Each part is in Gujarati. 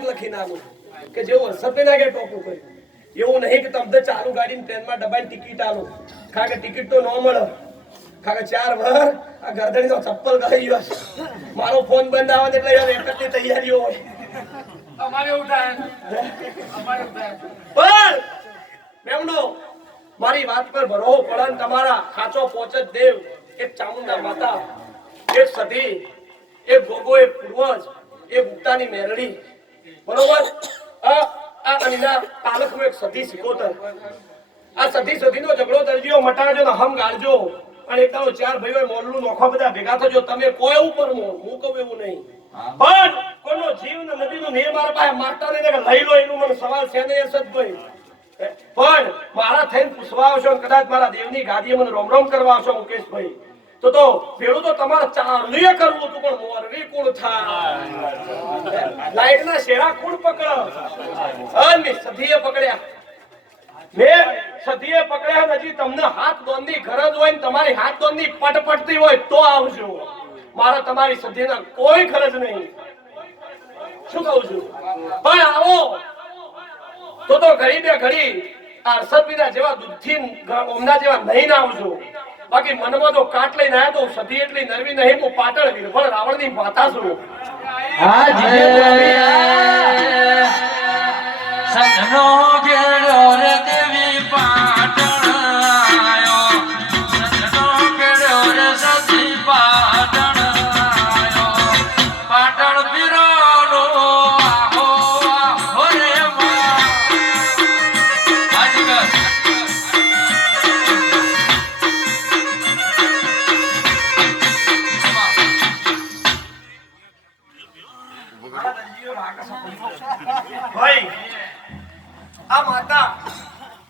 લખીને આલું કે જેવું હસતે ના કે ટોપું કર્યું એવું નહીં કે તમને ચાલુ ગાડીની ટ્રેનમાં ડબ્બાની ટિકિટ આલો કારણ કે ટિકિટ તો ન મળે કારણ કે 4 વાર આ ગરદણીનો ચપ્પલ ગઈ ગયો મારો ફોન બંધ આવે એટલે યાર એકટની તૈયારીઓ હોય અમારે ઉઠાય પણ મેમનો મારી વાત પર ભરોસો પડન તમારા સાચો પોચત દેવ એક ચામુંડા માતા એક સતી એક ગોગો એક પૂર્વજ એક ઉક્તાની મેરડી બરોબર આ અનિના પાલકનો એક સતી સિકોતર આ સતીનો ઝઘડો તરજીઓ મટાડજો ને હમ ગાળજો અને એકદાનો 4 ભાઈઓ મોલનું નોખો બધા ભેગા થજો તમે કોઈ ઉપર હું કહું એવું નહીં પણ કોનો જીવ ને નદીનો નીર મારા પાસે મારતા નહીં કે લઈ લો એનું મને સવાલ છે ને સદભાઈ પણ મારા થઈને પૂછવા આવશો કદાચ મારા દેવની ગાદીએ મને રોમ રોમ કરવા આવશો મુકેશભાઈ તો પેલું તો તમારે ચાલીએ કરવું હતું પણ મોરવી કોણ થાય લાઈટના શેરા કોણ પકડો અને સધીએ પકડ્યા મેં સધીએ પકડ્યા નથી તમને હાથ દોનની ગરજ હોય ને તમારી હાથ દોનની પટપટતી હોય તો આવજો મારા તમારી સધીના કોઈ ગરજ નહીં શું કહું છું પણ આવો તો ઘડી ઘડી આ અરસદબીના જેવા દૂધથી ઓમના જેવા નહીં ના આવજો બાકી મનમાં તો કાટ લઈને આયા તો સધી એટલી નરવી નહીં હું પાટણ વીરભળ રાવણની માતા છું હા જી સજનો ગેડો રે દેવી પાટણ આયો સજનો ગેડો રે સધી પાટણ આયો પાટણ વીરોનો આહો આહો રે મા આજગર ભાઈ આ માતા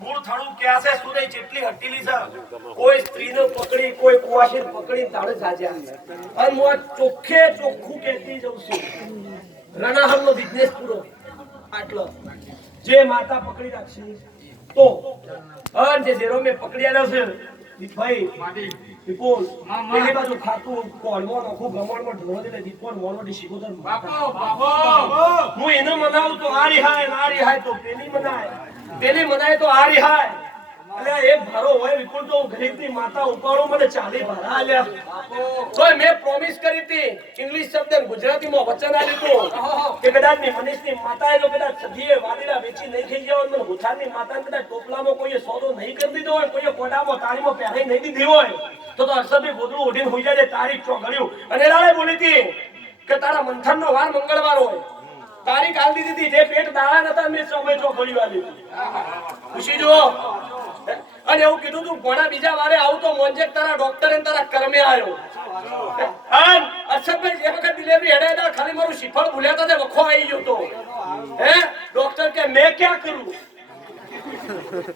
મૂળ થડું ક્યાં છે સુદય જેટલી હટીલી છે કોઈ સ્ત્રીને પકડી કોઈ કુવાસીને પકડી તાળે જાજ્યા અને હું ચોખ્ખે ચોખ્ખું કહેતી જઉં છું રણાહલનો બિઝનેસ પૂરો આટલો જે માતા પકડી રાખશે તો અને જે ઝેરો મેં પકડી આવ્યો છે ભાઈ વિપુલ પેલી બાજુ ખાતું કોણમાં નખું ગમણમાં ઢોળો એટલે દીપોન મોણોડી શીખોતર બાપો હું એને મનાવું તો આ રિહાય તો પેલી મનાય તો આ રિહાય એટલે એક ભારો હોય વિપુલ તો ગરીબની માતા ઉપાડો મને 40 ભારા આલ્યા તો મેં પ્રોમિસ કરી હતી ઇંગ્લિશ શબ્દ ગુજરાતીમાં વચન આપ્યું કે કદાચ ની મનીષની માતાએ જો કદાચ સધીએ વાડીલા વેચી નહીં થઈ ગયા હોય હુથારની માતાને કદાચ ટોપલામાં કોઈએ સોદો નહીં કરી દીધો હોય કોઈએ કોડામાં તાળીમાં પહેરાઈ નહીં દીધી હોય તો અરસદે ગોદડું ઉઠીને હોઈ જાય તારીખ ચોગડ્યું અને રાળે બોલી હતી કે તારા મંથનનો વાર મંગળવાર હોય તારીખ આલ દીધી હતી જે પેટ દાળા નતા મેં સમય ચોગડ્યું આલી ખુશી જો અને એવું કીધું તું ઘણા બીજા વારે આવું તો મોંજેક તારા ડોક્ટર ને તારા કર્મે આવ્યો અને અરસદભાઈ જે વખત ડિલિવરી હેડે ખાલી મારું શિફળ ભૂલ્યા હતા તે વખો આવી ગયો તો હે ડોક્ટર કે મેં ક્યાં કરું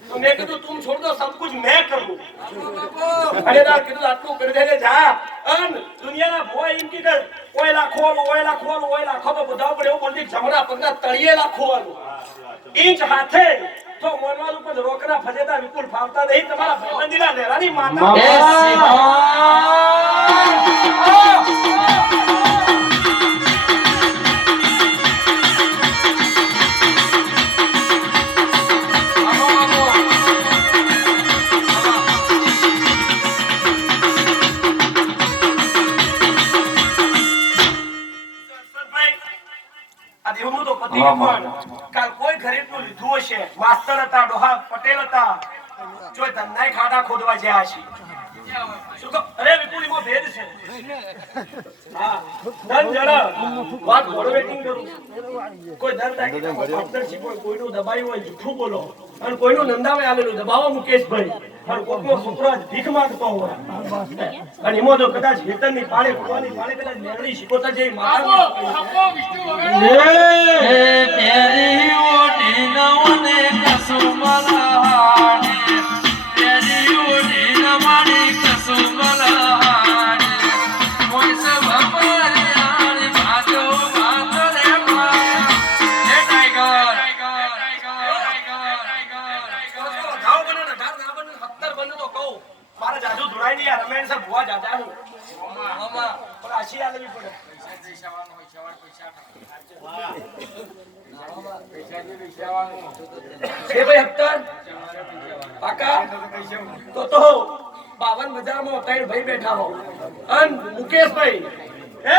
तो मैं कहूं तुम छोड़ दो सब कुछ मैं करूं अरे ना किधर आटलू कर दे जा अन दुनिया ना भोय इनकी कर ओयला खोल तो बताओ पड़े बोलती जमरा पगना तळिયેલા खोल इंच हाथे तो मनवाल ઉપર રોકના ફજેતા વિપુલ ફાવતા નહીં તમારા ભાઈબંધીના લેરાની માતા કાલ કોઈ ગરીબનું લીધું હશે માસ્ટર હતા ડોહા પટેલ હતા જો ધંધાય ખાડા ખોદવા જ્યાં છે શું તો અરે વિપુલીમાં ભેદ છે હા ધન જરા વાત ઘોડો વેટિંગ કરું કોઈ ધન રાખી પાર્ટનરશિપ હોય કોઈનું દબાયું હોય જૂઠું બોલો અને કોઈનું નંદાવે આલેલું દબાવો મુકેશભાઈ અને કોઈનો છોકરો ભીખ માંગતો હોય અને એમાં જો કદાચ વેતનની પાળે કુવાની પાળે કદાચ મેળવી શીખોતા જઈ મારા તેરી ઓઢી નવને કસુમલાને તેરી ઓઢી નવની કસુમલાને કોઈ સબ પરિયાર ભાજો ભાતરે મા હે ટાઈગર જાઓ બનો ને ધાર ના બનો 70 બનો તો કહું મારા જાજુ ધોડાઈ ની યાર રમેન સર ભુવા જાજા હું મામા પણ આશી આલવી પડે પૈસા હોય પૈસા છે ભાઈ હપ્તર પાકા તો 52,000 માં 3 ભાઈ બેઠા હો અન મુકેશભાઈ એ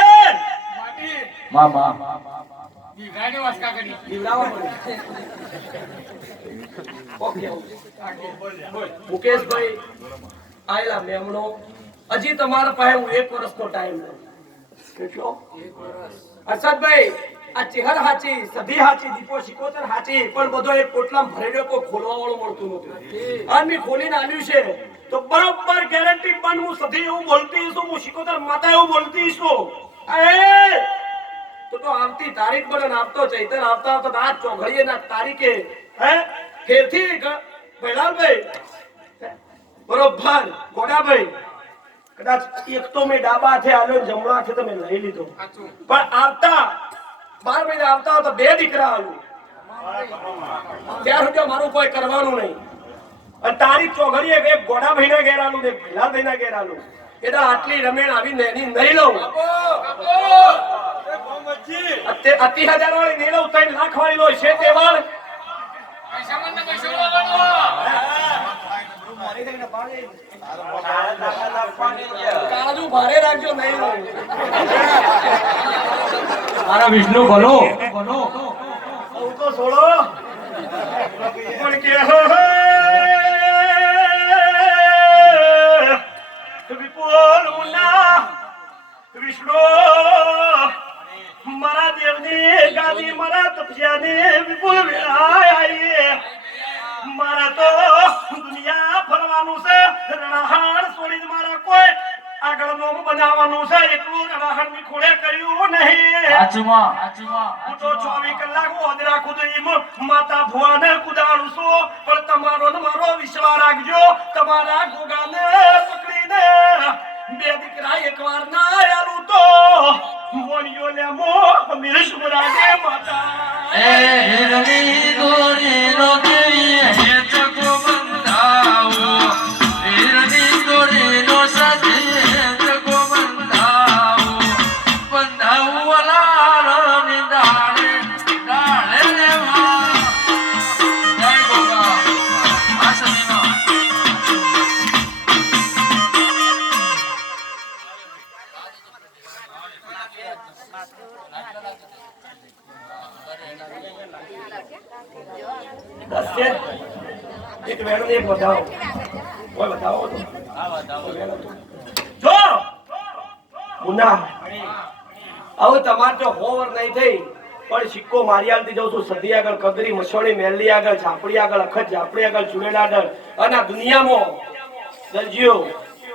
મામા જીવડાવો મને. ઓકે મુકેશભાઈ આયલા મેમણો હજી તમારા પાસે હું 1 વર્ષનો ટાઈમ લઉં. કેટલો? અરશદભાઈ આ ચેહર હાચી સધી હાચી દીપો શિકોતર હાચી પણ બધો એક પોટલામાં ભરેલો કોઈ ખોલવા વાળું મળતું નથી. અને મેં ખોલીને આલ્યું છે તો બરોબર ગેરંટી પણ હું સધી એવું બોલતી છું, હું શિકોતર માતા એવું બોલતી છું. તો આવતી તારીખ પર આપતો ચૈતર આવતા આવતા આ ચોઘડીએ ના તારીખે હે ફેરથી ભૈલાલભાઈ બરોબર ગોડાભાઈ કદાચ એક તો મેં ડાબા હાથે આલ્યો જમણા હાથે તમે લઈ લીધો પણ આવતા 12 મહિના આવતા તો 2 દીકરા આલ્યું ત્યાર સુધી મારું કોઈ કરવાનું નહીં. અને તારીખ ચોઘડીએ એક ગોડાભાઈ ના ઘેર આલું ને ભૈલાલભાઈ ના ઘેર આલું એટલે આટલી રમેણ આવી નેની નહીં લઉં. 80,000 વાળી નહીં લઉં, 3 લાખ વાળી લો છે તે વાળ કાળજુ ભારે રાખજો નહીં લઉં. મારા વિષ્ણુ બોલો હું તો છોડો પણ કે વિપુલ મુન્ના વિષ્ણુ મારા દેવની ગાદી મારા તપસ્યાની વિપુલ વેળાય આવીએ. મારા તો દુનિયા ફરવાનું છે, રણાહાણ છોડીને મારા કોઈ આગળ નોમ બનાવવાનું છે. એટલું રણાહાણ ની ખોળે કર્યું નહીં. હું તો 24 કલાક ઓદરા કુદરીમ માતા ભુવાને કુદાડું છું પણ તમારો ને મારો વિશ્વાસ રાખજો. તમારા ગોગાને પકડીને 2 દીકરા એકવાર ના આલું તો બોલ્યો લે મો મિરશ મુરાદે માતા એ હિરણી ગોરી નો દેવી હે ચકો બંધાવો હિરણી ગોરી નો સજી હે ચકો બંધાવો બંધાવો લાલની ડાળે ડાળે લેવા જય ગોગા આસમીમાં એક વેણો ને એક બતાવો. કોઈ બતાવો તો. જો મુન્ના હવે તમારે જો હોવર નહીં થઈ પણ સિક્કો મારી આલતી જાઉં છું. સદી આગળ કદરી મસોણી મેલી આગળ ઝાપડી આગળ અખત ઝાપડી આગળ ચુડેલ આગળ અને આ દુનિયામાં દરજીઓ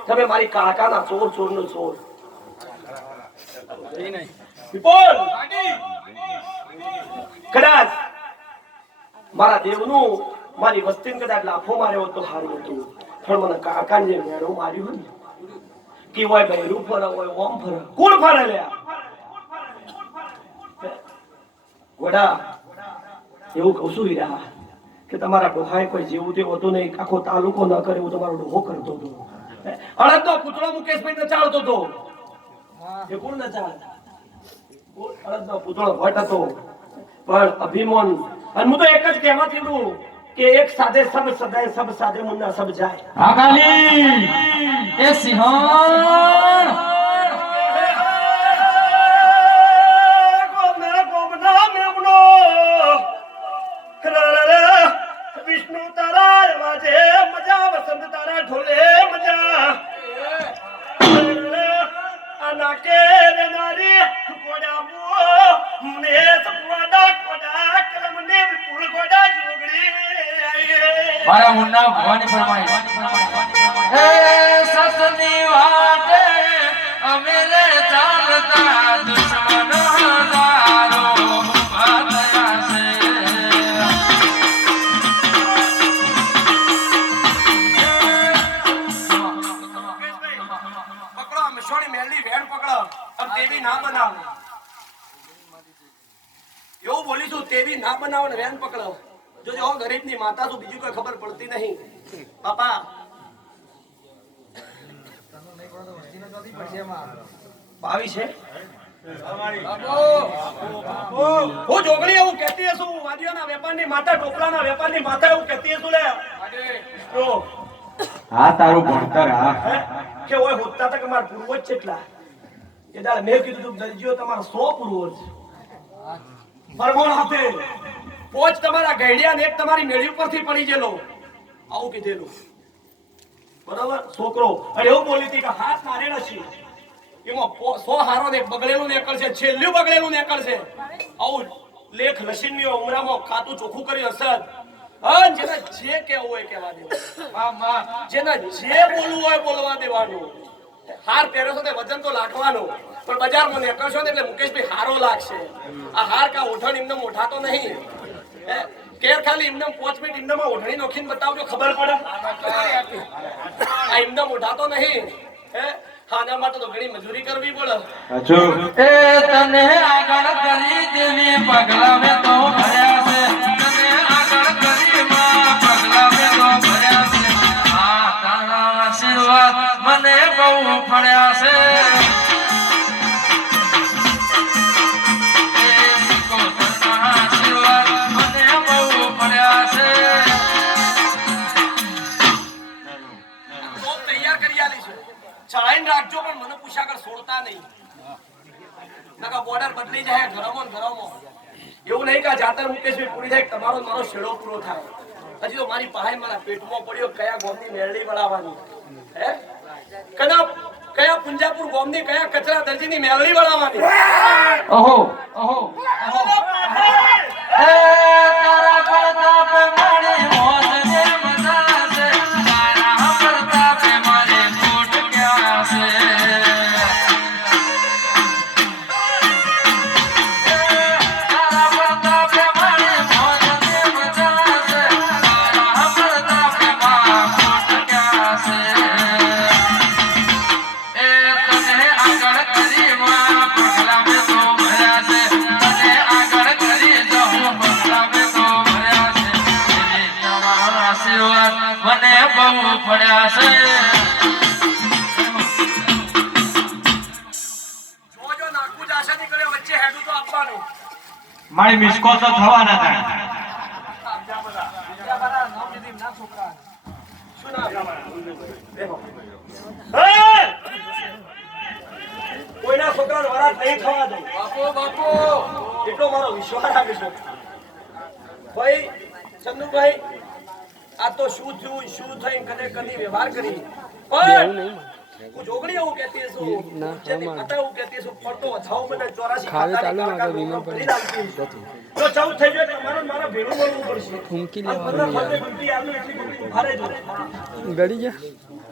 તમે મારી કાકાના ચોર ચોરનો ચોર વિપુલ કદાચ મારા દેવનું મારી વસ્તીને કદાચ લાફો માર્યો તો સારું હતું પણ મને કાકાને જે મેળો માર્યો હોય ને કે હોય બહેરું ફરે હોય ઓમ ફરે કોણ ફરે લ્યા ગોડા એવું કહું છું હીરા કે તમારા ડોહાએ કોઈ જેવું તેવું હતું નહીં. આખો તાલુકો ન કરે એવું તમારો ડોહો કરતો હતો. અડદનો પૂતળો મુકેશભાઈ નચાડતો હતો. એ કોણ નચાડે? અડદનો પૂતળો ભટ્ટ હતો પણ અભિમાન. અને હું તો એક જ કહેવા થયું કે એક સાથે સબ સદાય સબ સાથે મુન્ના સબ જાય. આ કાલી એ સિંહણ વિષ્ણુ તારા અવાજે મજા, વસંત તારા ઢોલે મજા. નાકે રે નારી કોડાબો મને સપવાડા કોડા કલમ ને વિપુલ કોડા જોગડી મારા મુન્ના ભવાની ફરમાઈશ હે સસની વાટે અમે લે ચાલતા દુશ્મન હજારો ઉભા થયા છે. પકડો મિશોની મેલની વેણ પકડો અને તેવી ના બનાવો. એવું બોલીશું તેવી ના બનાવો ને વેણ પકડો. જોજો ગરીબની માતા છું, બીજું કોઈ ખબર પડતી નહીં. બાપા બાવી છે હું જોગણી એવું કહેતી હશું. કોડિયોના વેપારની માતા ટોપલાના વેપારની માતા એવું કહેતી હતું લે તો હા તારું ભણતર હા હે? કે ઓય હોતા તક માર પૂર્વજ કેટલા એ દાળ મેં કીધું તું દરજીઓ તમારા 100 પૂર્વજ પરમોણ હાથે પોચ તમારા ગઈડિયા ને એક તમારી મેળી ઉપરથી પડી ગયેલો આવું કીધેલું બરાબર છોકરો અને એવું બોલી હતી કે હાથ મારેલા છે એમાં 100 હારો ને એક બગડેલું નીકળશે છેલ્લું બગડેલું નીકળશે આવું લેખ લસીનની ઉમરામાં ખાતું ચોખ્ખું કર્યું અસર હા જેને જે કહેવું હોય કહેવા દેવું જેને જે બોલવું હોય બોલવા દેવાનું હાર પહેર્યો છો તે વજન તો લાગવાનું પણ બજારમાં નીકળશો ને એટલે મુકેશભાઈ હારો લાગશે આ હાર કા ઓઠણ એમને મોઢા તો નહીં કેર ખાલી એમને 5 મિનિટ એમને ઓઢણી નોખીને બતાવજો ખબર પડે આ એમને મોઢા તો નહીં હે આના માટે તો ઘણી મજૂરી કરવી પડે એ તને આગળ કરી દેવી પગલા મેં તો ભર્યા છે તને આગળ કરી માં પગલા મેં તો ભર્યા છે આ તારા આશીર્વાદ મને બહુ પડ્યા છે એ સિકોતરના આશીર્વાદ મને બહુ પડ્યા છે તો તૈયાર કરી આલી છે ચડાઈને રાખજો પણ મને પૂછ્યા કર છોડતા નહીં નકા બોર્ડર બદલી જાય ગરમો ને ગરમો એવું નહીં કે આ જાતર મુકેશભાઈ પૂરી થાય તમારો ને મારો શેડો પૂરો થાય હજી તો મારી પાસે મારા પેટમાં પડ્યો કયા ગોમની મેરડી વળાવવાની હે કયા પુંજાપુર ગોમની કયા કચરા દરજીની મેરડી વળાવવાની ઓહો ઓહો એ તારા પ્રતાપે મારી મોજ ને મજા છે તારા પ્રતાપે મારે ખોટ ક્યાં છે તારા પ્રતાપે મારી મોજ ને મજા છે તારા પ્રતાપે માં ખોટ ક્યાં છે એ તને આગળ કરી માં પગલા મેં તો ભર્યા છે તને આગળ કરી જહું પગલા મેં તો ભર્યા છે એવી તમારા આશીર્વાદ મને બહુ પડ્યા છે જો નાકુ જાશે નીકળે વચ્ચે હેડું તો આપવાનું મારી મિસકો તો થવાના હતા શું નામ દેખો કોઈના છોકરાને વરાત નહીં થવા દઉં બાપુ એટલો મારો વિશ્વાસ રાખીશું ભાઈ ચંદુભાઈ આ તો શું થયું શું થઈ કને કદી વ્યવહાર કરી પણ હું જોગણી એવું કહેતી છું જેથી પતા એવું કહેતી છું પડતો અથાવ મને 84 ખાતાની કાકા વીમો પડી રાખી જો ચૌ થઈ ગયો તમારો મારા ભેરું મળવું પડશે ફૂંકી લેવાનું યાર એટલી બધી ઉભારે જો ગડી ગયા